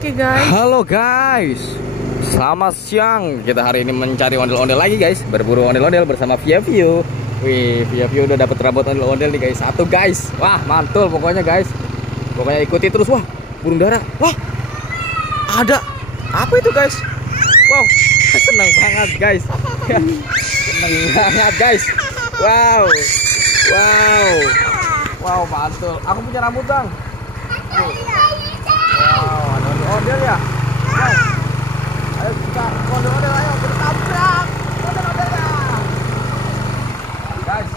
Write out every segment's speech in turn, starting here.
Oke guys. Halo guys, selamat siang. Kita hari ini mencari ondel-ondel lagi guys, berburu ondel-ondel bersama Via View. Wih, Via View udah dapat rabot ondel-ondel nih guys, satu guys. Wah mantul pokoknya guys. Pokoknya ikuti terus. Wah burung dara. Wah ada apa itu guys? Wow senang banget guys. Senang banget guys. Wow mantul. Aku punya rambut bang. Wow, ada ondel ya. Wow. Ayo kita ondel-ondel, ayo kita tabrak. Ondel-ondelnya. Guys,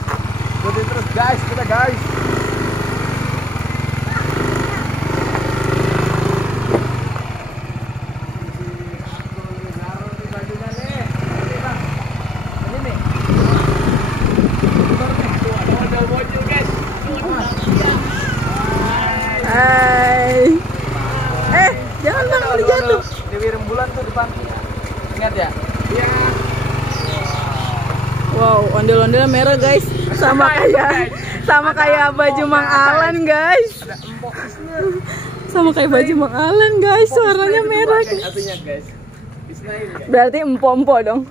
ikutin terus guys, kita guys. Hai. Jangan bang, udah jatuh. Dewi Rembulan tuh depan. Ingat ya? Iya. Wow, ondel-ondel merah guys. Sama kayak baju Mang Alan guys. Ada empokisnya. Sama kayak baju Mang Alan guys. Suaranya merah. Artinya guys. Ismail. Berarti empo-empo dong.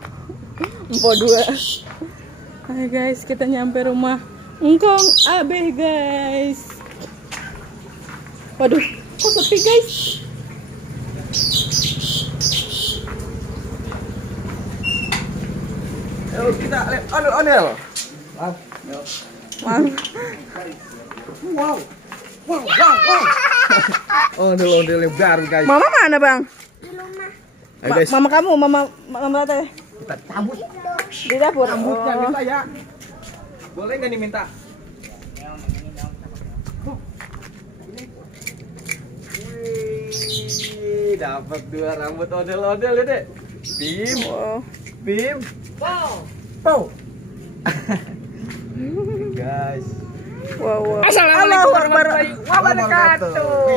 Empo 2. Hai guys, kita nyampe rumah Engkong Abe guys. Waduh, kok sepi guys? Ayo kita lihat ondel-ondel. Wow. Ondel-ondel yang baru guys. Mama mana bang? Di rumah. Ayo guys. Mama kamu, mama teh Kita cabut di dapur. rambutnya minta ya. Boleh nggak diminta? Wih, dapat 2 rambut ondel-ondel ya dek. Bim, Bim. Wow. Guys. Wow. Assalamualaikum warahmatullahi wabarakatuh.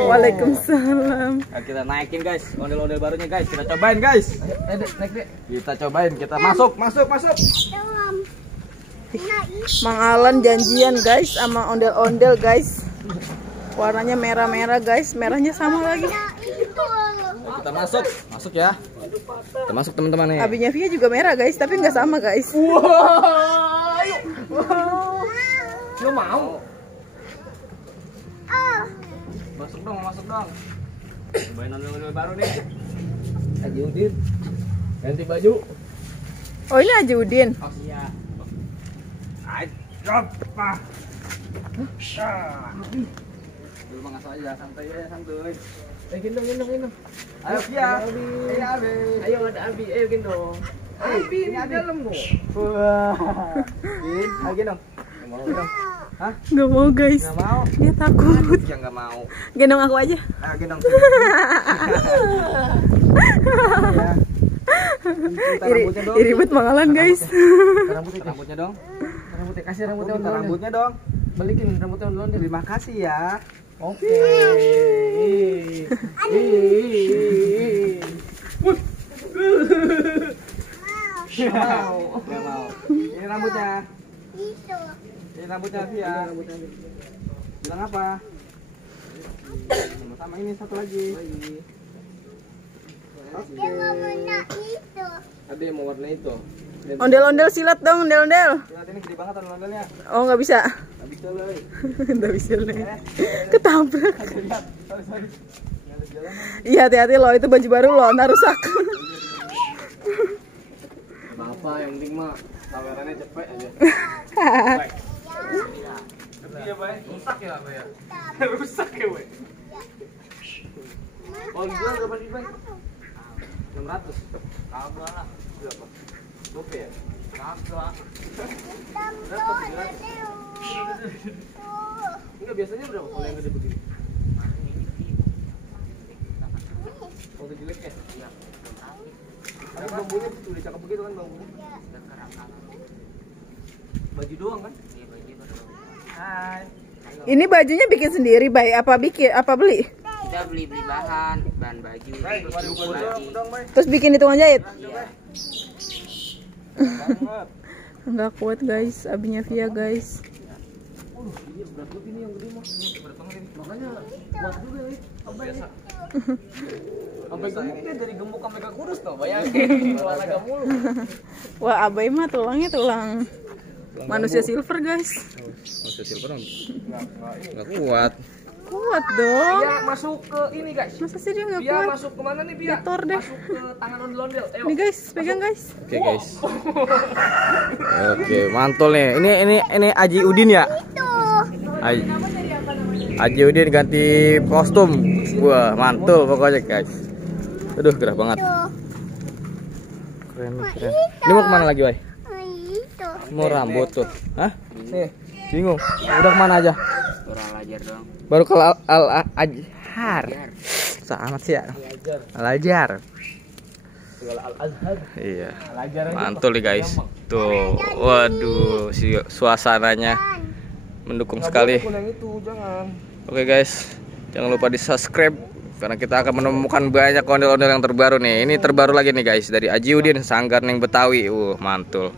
Waalaikumsalam. Nah, kita naikin guys ondel-ondel barunya guys. Kita cobain guys. Ayo dek, naik dek. Kita cobain. Kita masuk. Mang Alan janjian guys sama ondel-ondel guys. Warnanya merah-merah guys. Merahnya sama lagi. Kita masuk ya. Kita masuk teman-teman nih. Abinya Via juga merah guys, tapi nggak sama guys. Wah, ayo. Lo mau? Masuk dong. Cobain ondel-ondel baru nih. Haji Udin. Ganti baju. Oh ini Haji Udin. Oh iya. Ayo, apa? Dulu mah ngasal aja, santai ya, santuy. Gendong. Ayo Via. Ayo ada Abi, ayo gendong. Abi di dalam lo. Wah. Ayo gendong. Mau gendong? Hah? Nggak mau guys. Nggak mau? Dia takut. Ya nggak mau. Gendong aku aja. Ayo gendong. Ribet Mang Alan guys. Rambutnya dong. Kasih rambutnya dong. Balikin rambutnya dulu. Terima kasih ya. Oke. Nggak mau. Ini rambutnya. Ini rambutnya Via. Bilang apa? Sama ini satu lagi. Oke. Ada yang mau warna itu. Ondel-ondel silat dong, ondel-ondel. Silat ini gede banget ondel-ondelnya. Oh nggak bisa. Nggak bisa loh. Nggak bisa nih. Ketabrak. Sorry. Iya hati-hati loh, itu baju baru loh, ntar rusak. Apa yang penting mah kameranya cepet aja. Iya bay, rusak ya bay ya. Rusak ya bay. Oh jual berapa sih bay? 600. Kagak lah. Berapa? Oke ya. Kagak. Enggak biasanya berapa kalau yang gede begini? Oh jelek ya? Iya. Ada bambunya udah cakep begitu kan bambunya? Baju doang kan? Iya baju doang. Hai. Ini bajunya bikin sendiri, Bay? Apa beli? Kita beli bahan baju. Terus bikin hitungan jahit? Iya. Nggak kuat guys, abinya Via guys. Iya berat banget ini yang gede mah. Berat banget ini. Makanya kuat juga nih. Biasa. Sampai gemuk deh, dari gemuk sampai ke kurus tuh, bayangin. Olahraga mulu. Wah, Abai mah tulangnya tulang manusia silver, guys. Manusia silver nggak kuat. Kuat dong. Dia masuk ke ini guys. Masa sih dia nggak Dia kuat? masuk kemana nih Bia? Diator deh. Masuk ke tangan ondel-ondel. Ayo. Nih guys, pegang guys. Oke guys. Oke, mantul nih. Ini Aji Udin ya? Aji Udin ganti kostum. Wah, mantul pokoknya guys. Aduh, gerah banget. Keren. Ini mau kemana lagi, Wai? Mau rambut tuh. Hah? Nih, bingung. Udah kemana aja? Al-Azhar dong. Baru ke Al-Azhar. Sama sih ya. Al-Azhar. Iya. Mantul nih guys. Tuh, waduh, suasananya mendukung sekali. Oke guys, jangan lupa di subscribe karena kita akan menemukan banyak ondel-ondel yang terbaru nih. Ini terbaru lagi nih guys dari Aji Udin Sanggar Ning Betawi. Mantul.